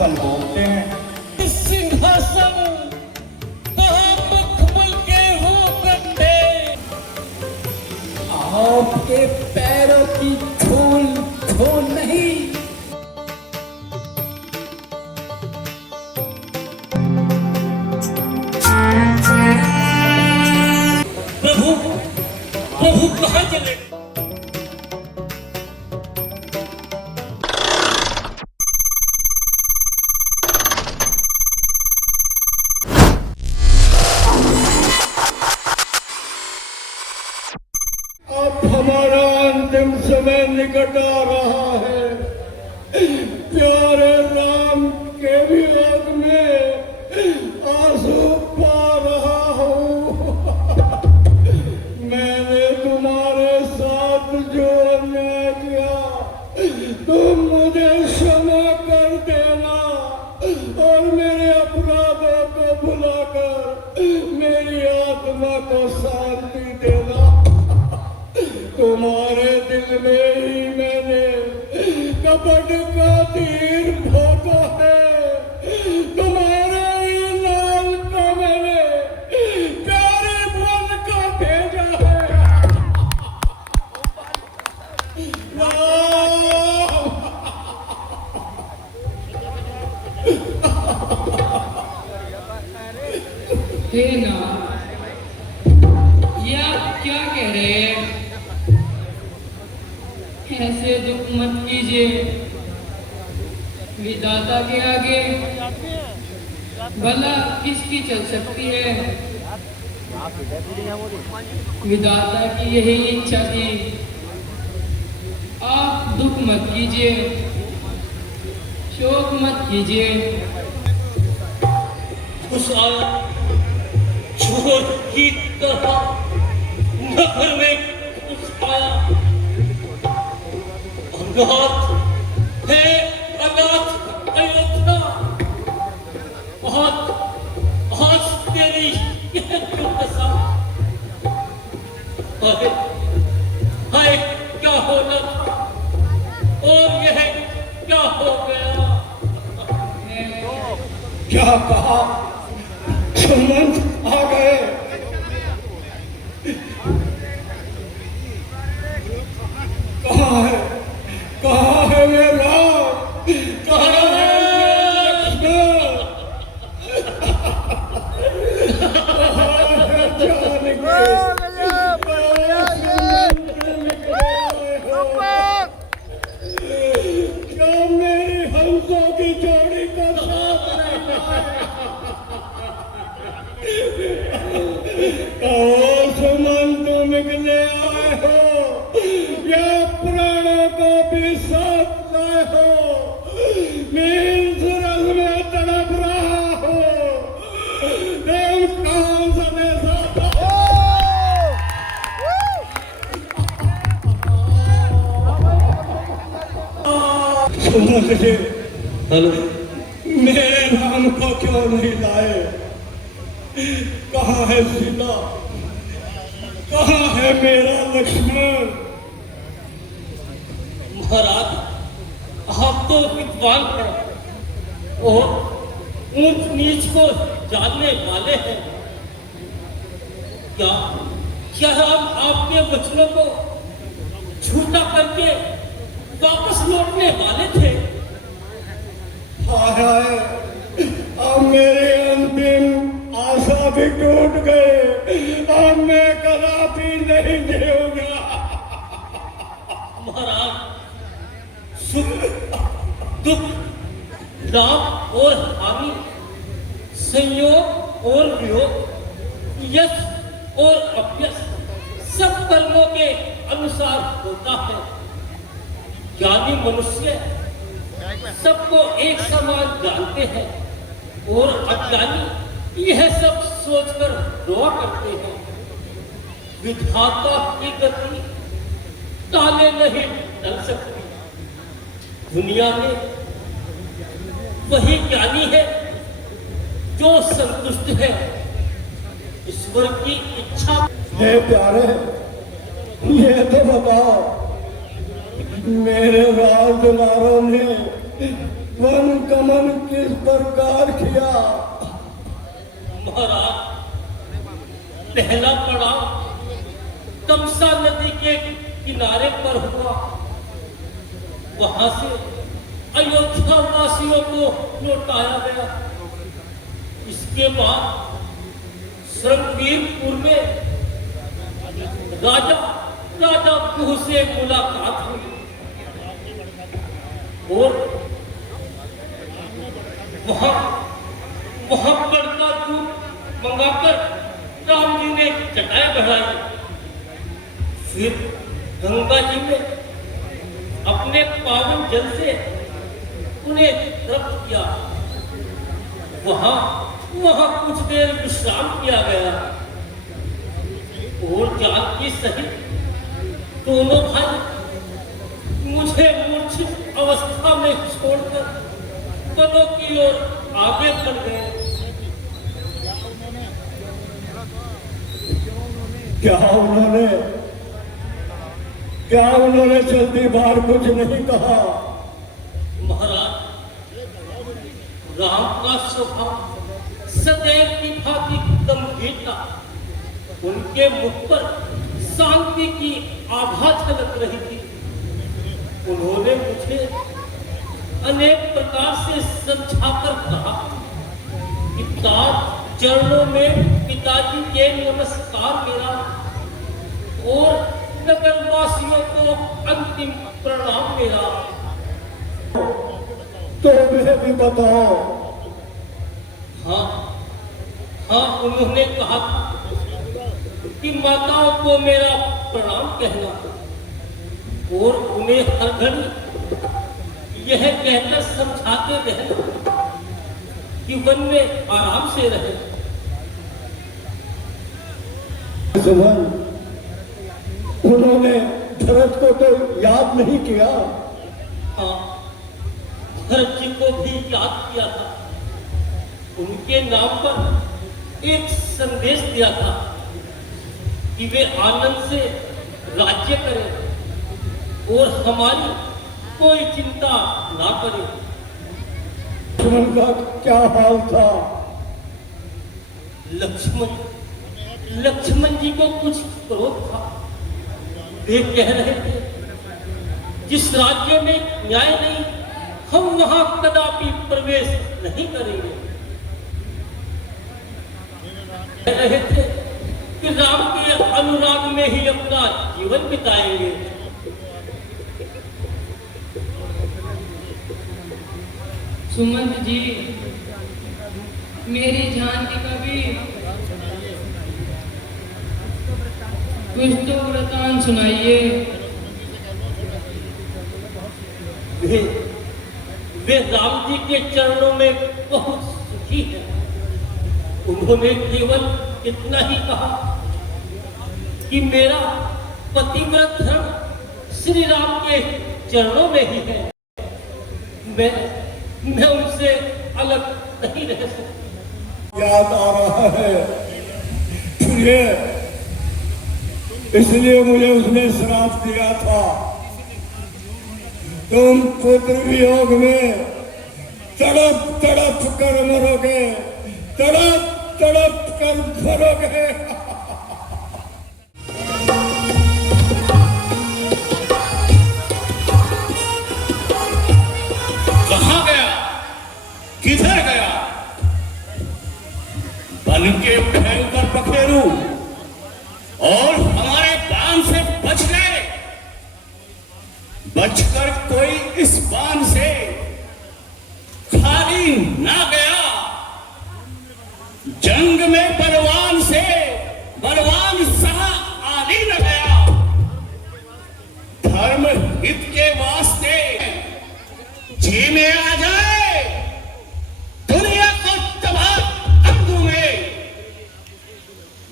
सफल बोलते हैं। इस सिंहासन कहाँ मखमल के हो कंधे, आपके पैरों की धूल धूल नहीं। प्रभु प्रभु कहाँ चले? अब हमारा अंतिम समय निकट आ रहा है। प्यारे राम के वियोग में आंसू पा रहा हूँ। मैंने तुम्हारे साथ जो अन्याय किया तुम मुझे क्षमा कर देना और मेरे अपराधों को भुलाकर मेरी आत्मा को शांति देना। तुम्हारे दिल में ही मैंने कपट का तीर भोंका है। तुम्हारे ही लाल को मैंने प्यारे बन का भेजा है। हे नाथ, ये आप क्या कह रहे हैं? ऐसे दुख मत कीजिए। विधाता के आगे भला किसकी चल सकती है? विधाता की यही इच्छा थी। आप दुख मत कीजिए, शोक मत कीजिए। उस आया चोर की तरह नगर में घुस आया। अनाथ है अनाथ अयोध्या, बहुत आज तेरी यह क्यों दशा? अरे हाय क्या होना था और यह क्या हो गया? क्या कहा? सुमंत आ गए। कहाँ है? कहाँ है मेरा? कहाँ है लक्ष्मण? कहाँ है जानकी? क्या मेरी हंसों की जोड़ी का साथ नहीं आया? सुमन तुम निकले आए हो या प्राणों को भी साथ लाए हो? नींद सूरज में तड़प रहा हो। तुम कौन सा देशा सुमन जी, हेलो, मेरे नाम को क्यों नहीं लाए? कहाँ है सीता? कहाँ है मेरा लक्ष्मण? महाराज आप तो विद्वान हैं और ऊंच नीच को जानने वाले हैं। क्या क्या हम आपके वचनों को झूठा करके वापस लौटने वाले थे? हाय हाय, अब मेरे अंतिम आशा भी टूट गए। अब मैं कदापि नहीं जीऊंगा। महाराज सुख दुख, लाभ और हानि, संयोग और वियोग, यश और अपयश सब कर्मों के अनुसार होता है। ज्ञानी मनुष्य सबको एक समान जानते हैं और अज्ञानी यह सब सोचकर रोआ करते हैं। विधाता की गति ताले नहीं टल सकती। दुनिया में वही ज्ञानी है जो संतुष्ट है ईश्वर की इच्छा। हे प्यारे, ये तो बताओ, मेरे राज दुलारों ने वन गमन किस प्रकार किया? महाराज, पहला पड़ाव तमसा नदी के किनारे पर हुआ। वहां से अयोध्या वासियों को लौटाया गया। इसके बाद श्रृंगवीरपुर में राजा कुह से मुलाकात हुई और वहां पर का दूध मंगाकर राम जी ने चटाई बढ़ाई। फिर गंगा जी में अपने पावन जल से उन्हें तृप्त किया। वहां कुछ देर विश्राम किया गया और जानकी सहित दोनों भाई मुझे मूर्छित अवस्था में छोड़कर कदों की ओर आगे बढ़ गए। क्या उन्होंने जल्दी बाहर कुछ नहीं कहा? महाराज, राम का स्वभाव सदैव की भांति गंभीरता, उनके मुख पर शांति की आभा झलक रही थी। उन्होंने मुझे अनेक प्रकार से समझाकर कहा कि ताज चरणों में पिताजी के नमस्कार मेरा और नगरवासियों को अंतिम प्रणाम मेरा। तो मुझे भी बताओ। हाँ, उन्होंने कहा कि माताओं को मेरा प्रणाम कहना और उन्हें हर घड़ी यह कहकर समझाते रहना कि वन में आराम से रहे। सुमन, उन्होंने भरत को तो याद नहीं किया? हाँ, भरत जी को भी याद किया था। उनके नाम पर एक संदेश दिया था कि वे आनंद से राज्य करें और हमारी कोई चिंता ना करें। सुमन का क्या हाल था? लक्ष्मण जी को कुछ क्रोध था। वे कह रहे थे, जिस राज्य में न्याय नहीं, हम वहां कदापि प्रवेश नहीं करेंगे। कह रहे थे कि राम के अनुराग में ही अपना जीवन बिताएंगे। सुमंत जी, मेरी जानकी का भी कुछ तो वृतांत सुनाइए। वे राम जी के चरणों में बहुत सुखी है। उन्होंने केवल इतना ही कहा कि मेरा पतिव्रत धर्म श्री राम के चरणों में ही है। मैं उनसे अलग नहीं रह सकता। याद आ रहा है तुझे, इसलिए मुझे उसने श्राप दिया था, तुम पुत्र वियोग में तड़प तड़प कर मरोगे, तड़प तड़प कर मरोगे। कहाँ गया, किधर गया? बन के भयंकर पखेरु और हमारे बाण से बच गए। बचकर कोई इस बाण से खाली ना गया। जंग में बलवान से बलवान सहा आली न गया। धर्म हित के वास्ते जीने आ जाए, दुनिया को तबाह कर दूंगे।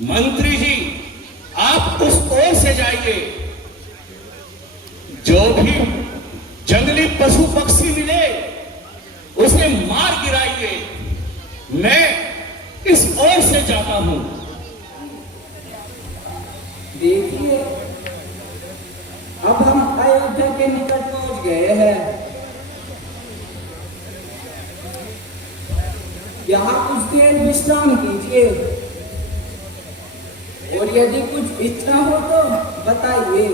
मंत्री जी, आप उस ओर से जाइए। जो भी जंगली पशु पक्षी मिले उसे मार गिराइए। मैं इस ओर से जाता हूं। देखिए, अब हम अयोध्या के निकट पहुंच गए हैं। यहाँ कुछ देर विश्राम कीजिए, और यदि कुछ इच्छा हो तो बताइए।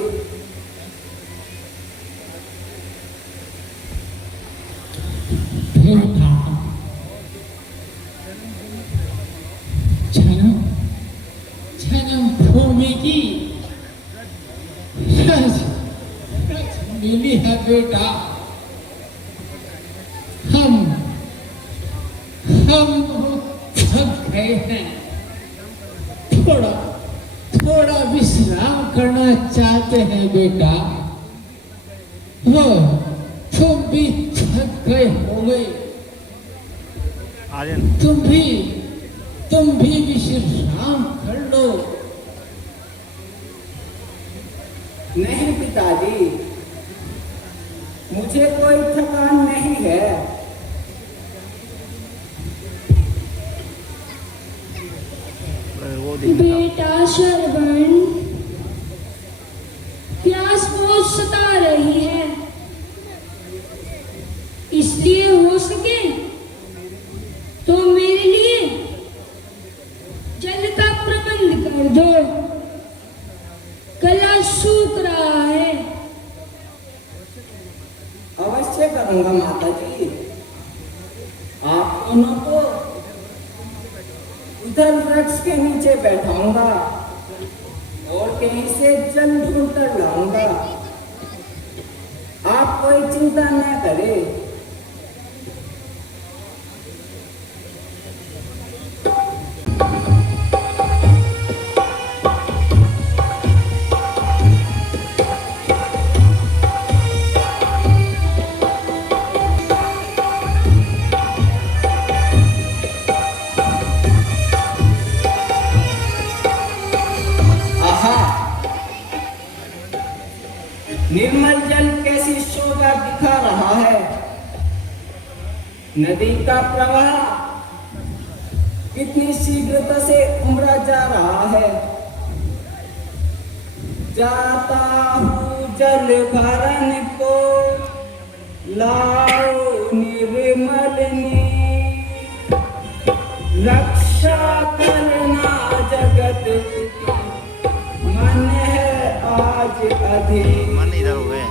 बेटा, जन्मभूमि की रज मिली है बेटा। हम थक गए हैं, थोड़ा विश्राम करना चाहते हैं बेटा। वो तुम भी थक गए होंगे, तुम भी विश्राम कर लो। नहीं पिताजी, मुझे कोई थकान नहीं है। बेटा श्रवण, प्यास बहुत सता रही है, इसलिए हो सके तो मेरे लिए जल का प्रबंध कर दो। गला सूख रहा है। अवश्य करूंगा माता जी। आप दोनों को उधर वृक्ष के नीचे बैठाऊंगा और कहीं से जल ढूंढ कर लाऊंगा। आप कोई चिंता न करें। निर्मल जल कैसी शोभा दिखा रहा है। नदी का प्रवाह कितनी शीघ्रता से उमड़ा जा रहा है। जाता हूँ जल भरन को, लाओ निर्मल नीर। रक्षा करना जगत की, मन है आज अधीर। इधर हो गए।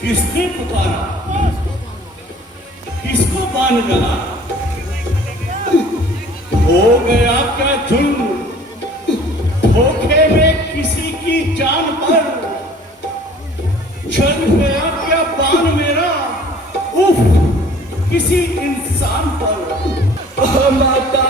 किसने पुकारा? किसको बांध डाला? हो गया क्या जुल्म? धोखे में किसी की जान पर चल गया क्या बाण मेरा? उफ, किसी इंसान पर। माता,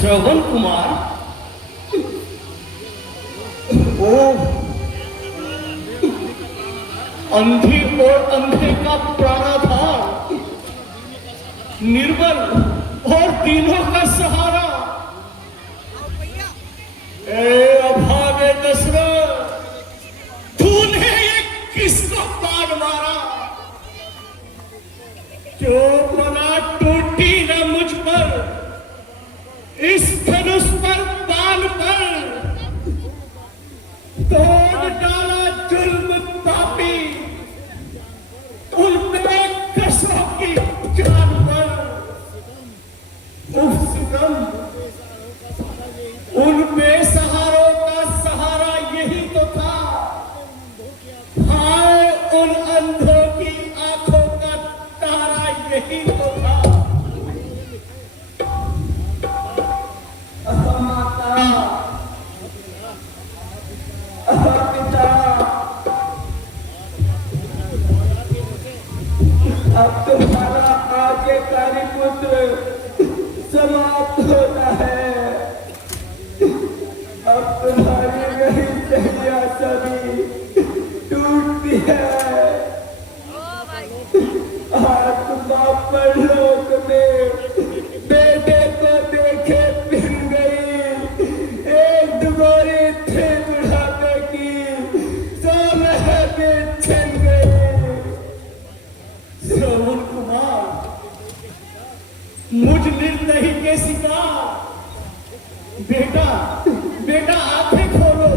श्रवण कुमार, ओ अंधी और अंधे का प्राणाधार, निर्बल और दीनों का सहारा, ए अभागे दशरथ, तूने ये किसको बाण मारा? जो बना टूटी न मुझ पर, इस धनुष पर बाण पर, तोड़ डाला जुल्म पापी, उन पे कसों की जान पर। उफ सितम, उन बेसहारों का सहारा यही तो था। हाय उन अंधों की आंखों का तारा यही तो था। माता, पिता, अब तुम्हारा आज्ञाकारी पुत्र समाप्त होता है। अब तुम्हारी वही चढ़िया सभी टूटती है। आत्मा परलोक में बेटे को देखे फिर गई, एक डुबोरी थे बुढ़ापे की, सो महके छिन गई। श्रवण कुमार, मुझ निर्दयी के शिकार, बेटा बेटा आंखें खोलो।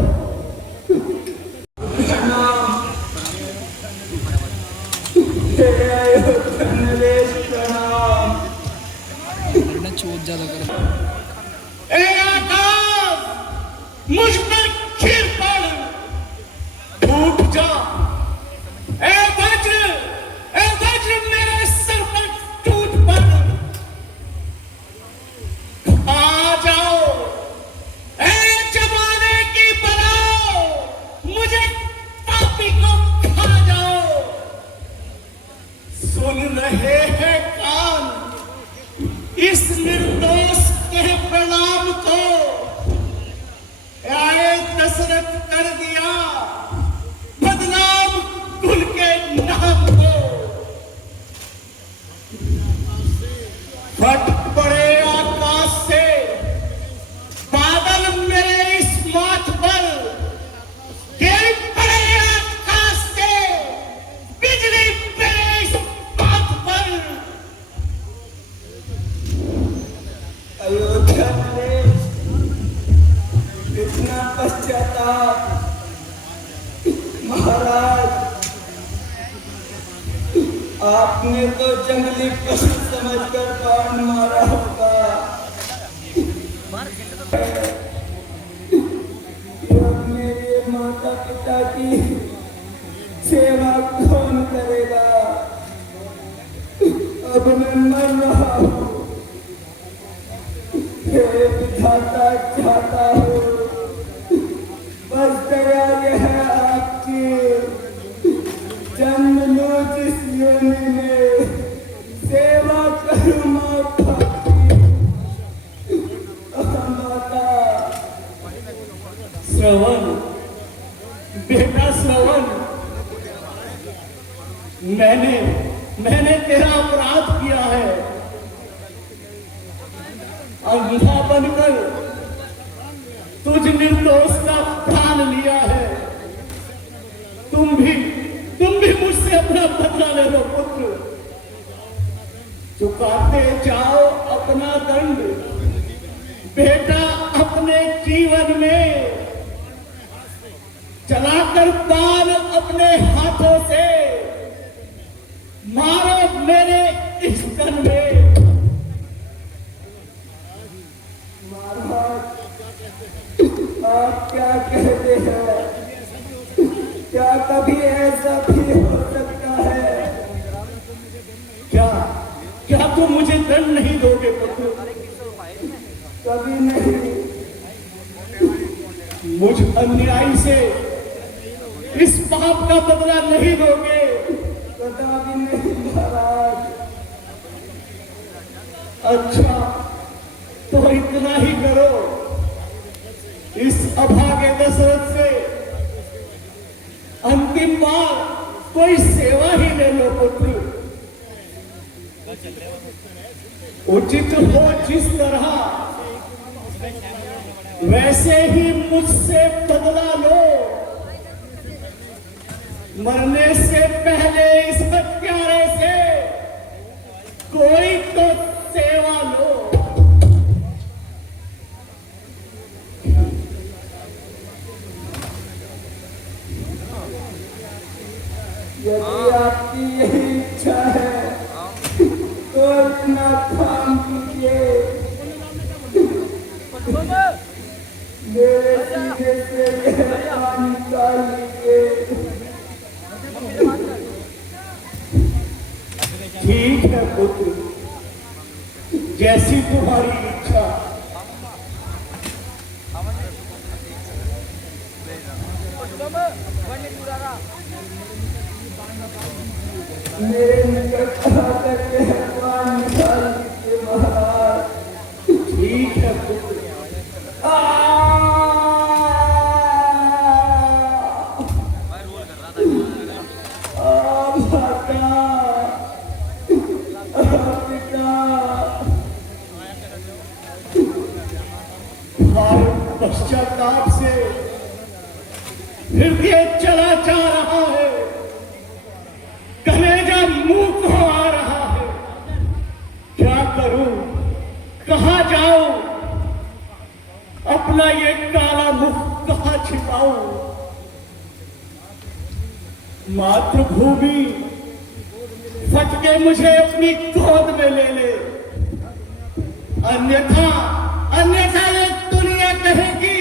नरेश प्रणाम। ए आकाश, मुझ पर खिल पड़, टूट जा। ए वज्र मेरे सर पर टूट पड़। आ जाओ, ए जमाने की बनाओ, मुझे पापी को खा जाओ। सुन रहे हैं कान इस निर्दोष के प्रणाम को, आए दशरथ कर दिया बदनाम कुल के नाम को। फट पड़े आकाश से बादल मेरे इस माथ पर, गिर पड़े आकाश से बिजली मेरे इस माथ पर। अयोध्या नरेश, इतना पश्चाताप। महाराज, आपने तो जंगली पशु समझकर बाण मारा होगा। अब मेरे माता पिता की सेवा कौन करेगा? अब मैं मर रहा हूँ। हे विधाता, चाहता हूँ बस दया है आपकी, जन्म लो जिस योनि में, सेवा करूँ माता की। माता, श्रवण, बेटा श्रवण, मैंने तेरा अपराध किया है। अंधा बनकर तुझ निर्दोष का प्राण लिया है। तुम भी मुझसे अपना बदला ले लो पुत्र। चुकाते जाओ अपना दंड बेटा, अपने जीवन में चलाकर बाण अपने हाथों से मारो मेरे इस तन में। आप क्या कहते हैं? क्या कभी ऐसा भी हो सकता है? क्या तुम मुझे दंड नहीं दोगे पुत्र? कभी नहीं। मुझ अन्यायी से इस पाप का बदला नहीं दोगे? कदापि नहीं महाराज। अच्छा, तो इतना इतना ही करो, इस अभागे दशरथ से अंतिम बार कोई सेवा ही ले लो पुत्र। उचित हो जिस तरह वैसे ही मुझसे बदला लो। मरने से पहले इस हत्यारे से कोई तो सेवा लो। यदि आपकी यही इच्छा है तो अपना काम कीजिए। मेरे सीने से यह पानी निकाल लीजिए। ठीक है पुत्र, जैसी तुम्हारी इच्छा। मेरे निकट आकर के पानी निकाल लीजिए महाराज। ठीक है पुत्र। पश्चाताप से हृदय चला जा रहा है, कलेजा मुंह को आ रहा है। क्या करूं, कहां जाऊं, अपना ये काला मुख कहां छिपाऊं। मातृभूमि फट के मुझे अपनी गोद में ले ले, अन्यथा ये दुनिया कहेगी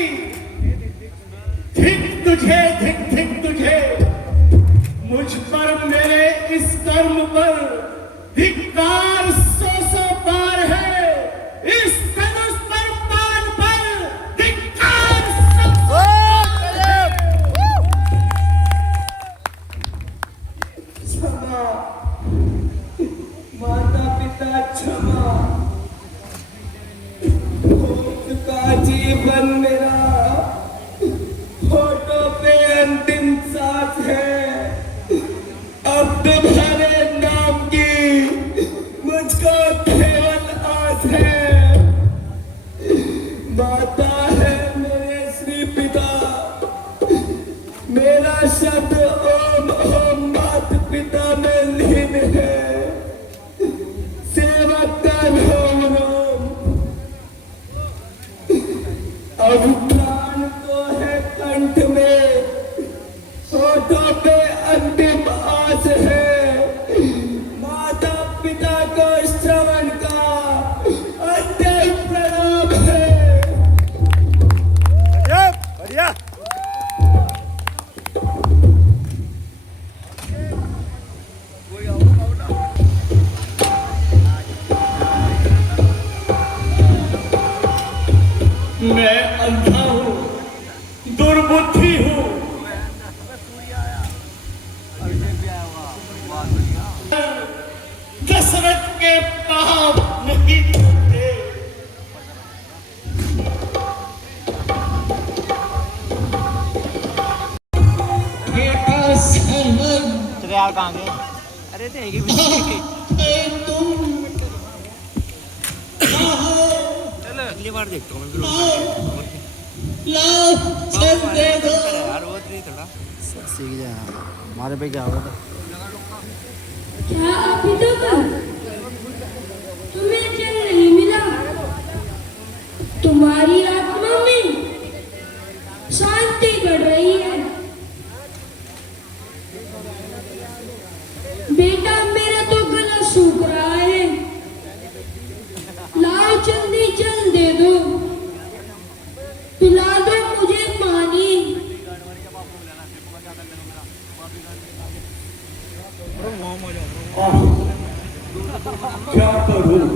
धिक तुझे, धिक धिक तुझे। मुझ पर, मेरे इस कर्म पर धिक्कार सौ पार है। इस धनुष पर, पान पर धिक्कार सौ पार है। क्षमा माता पिता, क्षमा। का जीवन मेरा होठों पे अंतिम सांस है। अब तुम्हारे नाम की मुझको केवल आस है। माता है मेरे श्री पिता, मेरा शब्द ओम ओम माता पिता में लीन है। सेवक का रोम रोम, अब प्राण तो है कंठ में, होठों पे अंतिम आस है। माता पिता को श्रवण का अंतिम प्रणाम है। बढ़िया। मैं अंधा हूं, दुर्बुद्धि हूं, दशरथ के पाप नहीं धोते। बेटा समझ, चले यार कहाँ गए? अरे देगी तुम अगली बार देखता हूँ मैं। दे दो। यार वो नहीं थोड़ा सीख जाए हमारे पे क्या होगा। क्या अभी तक तुम्हें जल नहीं मिला? तुम्हारी आत्मा में शांति बढ़ रही है। बेटा मेरा तो गला सूख रहा है, लाओ जल्दी जल दे दो, पिला दो मुझे पानी। क्या करूं,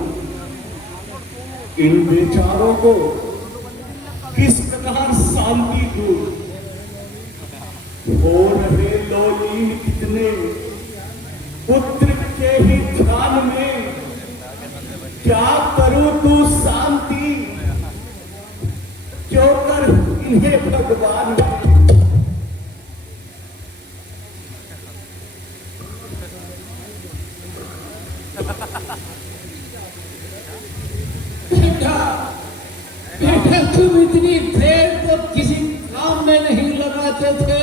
इन बेचारों को किस प्रकार शांति दूं। हो रहे लोलीन कितने पुत्र के ही ध्यान में, क्या करूं तू शांति। हे भगवान। बेटा, बेटा तुम इतनी देर तक किसी काम में नहीं लगाते थे।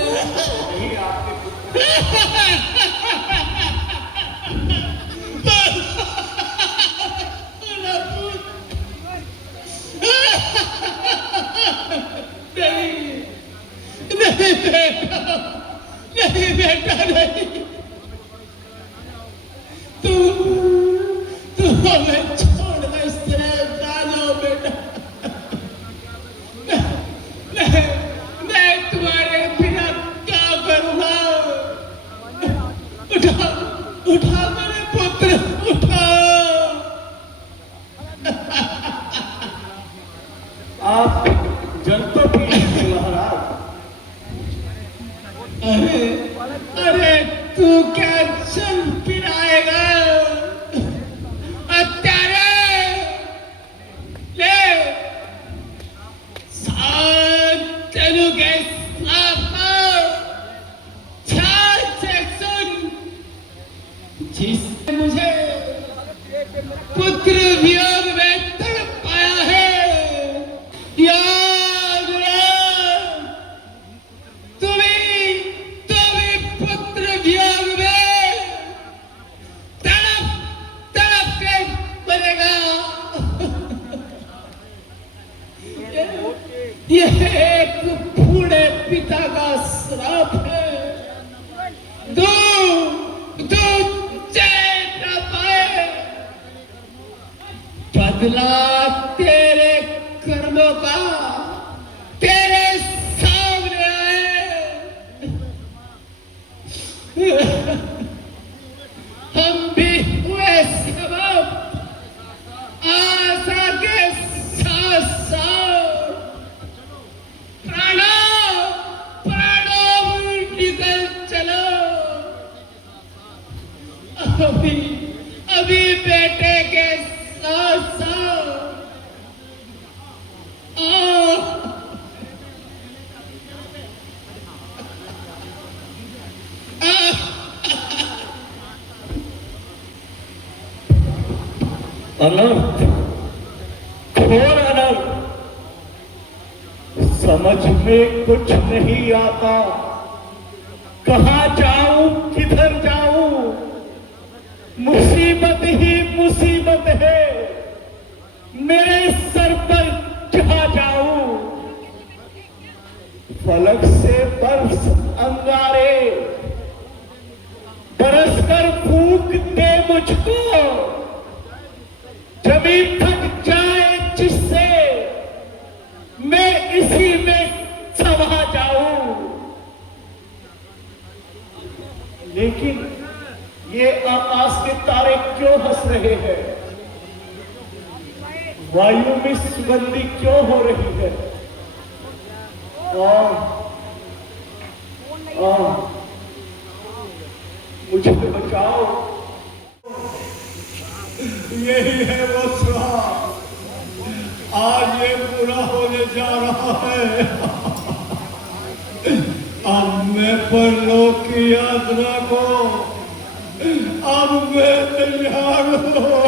नहीं बेटा, नहीं बेटा, नहीं। तुम हमें छोड़ इस तरह जानो बेटा। मैं तुम्हारे बिना क्या करूँगा? उठा, उठा मेरे पुत्र, उठा। आप जल तो पीजिए महाराज। अरे तू क्या जल पिलाएगा? अत्यारे ले शांतनु के सुन, जिसने मुझे पुत्र वियोग में तड़पाया है, याद रख, तुम्ही पुत्र वियोग में तड़प तड़प के मरेगा। यह एक बूढ़े पिता का श्राप है। दो चैन न पाए, बदला तेरे कर्मों का तेरे सामने आए। हम भी हुए सबब आशा के साथ साथ प्राणों निकल चलो। अभी बेटे के साथ साथ अनर्थ, घोर अनर्थ, समझ में कुछ नहीं आता। कहाँ जाऊं, किधर जाऊं? मुसीबत ही मुसीबत है मेरे सर पर। जहाँ जाऊं फलक से बरस अंगारे, बरस कर फूंक दे मुझको। जमीन थक जाए जिससे मैं इसी में समा जाऊं। लेकिन ये आकाश के तारे क्यों हंस रहे हैं? वायु में सुगंधी क्यों हो रही है? मुझे बचाओ। यही है वो सुहाग, आज ये पूरा होने जा रहा है। अब मैं परलोक की यात्रा को अब मैं तैयार हूँ।